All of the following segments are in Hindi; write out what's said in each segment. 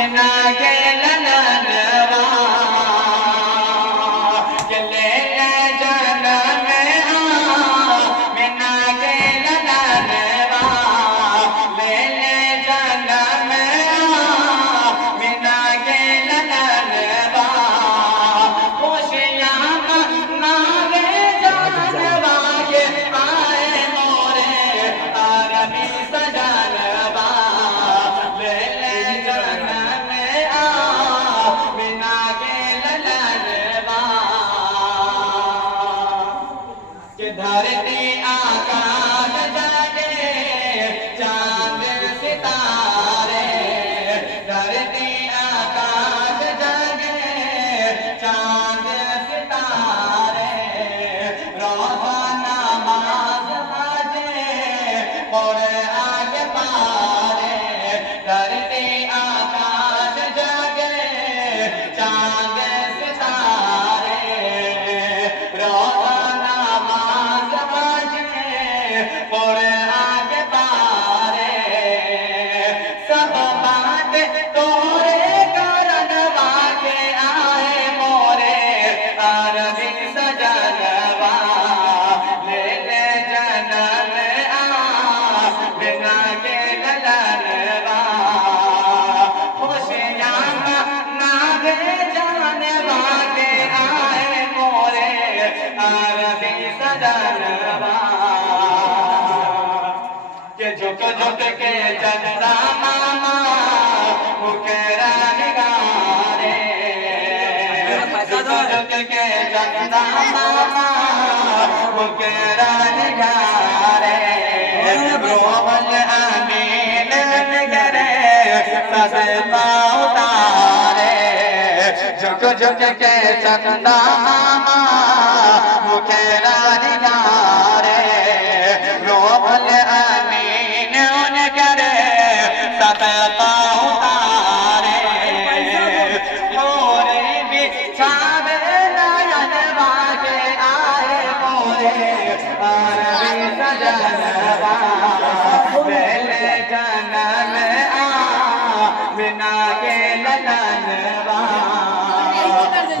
बिना के ललनवा के ले जन्म बिना के ललनवा ले जन्म बिना के ललनवा खुशियाँ मनावे जानवा के आए मोरे अरबी सजनवा ले जन्म बिना के ललनवा के धरती आकाश जागे चांद सितारे धरती आकाश जागे चांद सितारे रोज़ नमाज बाजे और आगे पारे धरती आकाश जागे चांद सितारे रोज़ नमाज बाजे और आगे पारे सब बात तोरे कारण वाके आए मोरे अरबी सजनवा ले जन्म बिना के ललनवा खुशियाँ मनावे जानवा के आए मोरे अरबी सजनवा के झुक झुक के चंदा मामा मुकेरा निगारे झुक झुक के चंदा मामा मुकेरा निगारे रोहल अमीन निगरे सदमा उतारे झुक झुक के चंदा मामा मुकेरा निगारे रोहल अमीन निगरे सदमा उतारे मोरे बिछावे नयन वागे आए मोरे अरबी सजनवा पहले जन्म बिना के ललनवा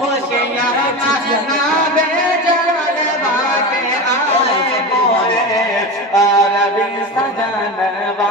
खुशियाँ मनावे जानवा के आए मोरे अरबी सजनवा